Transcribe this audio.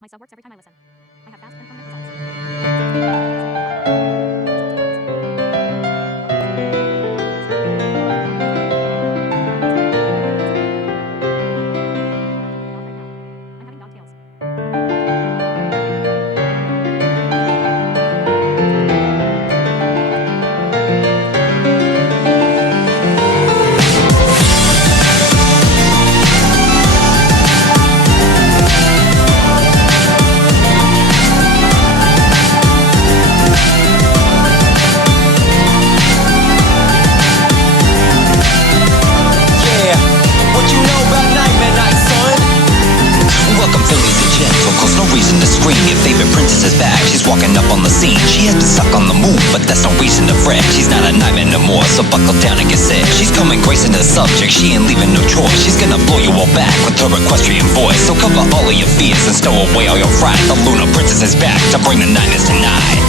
My sub works every time I listen. I have fast and permanent results. I'm having dog tails. Your favorite princess is back, she's walking up on the scene. She has been stuck on the move, but that's no reason to fret. She's not a nightmare no more, so buckle down and get set. She's coming gracing the subject, she ain't leaving no choice. She's gonna blow you all back with her equestrian voice. So cover all of your fears and stow away all your fright. The Lunar Princess is back to bring the nightness tonight.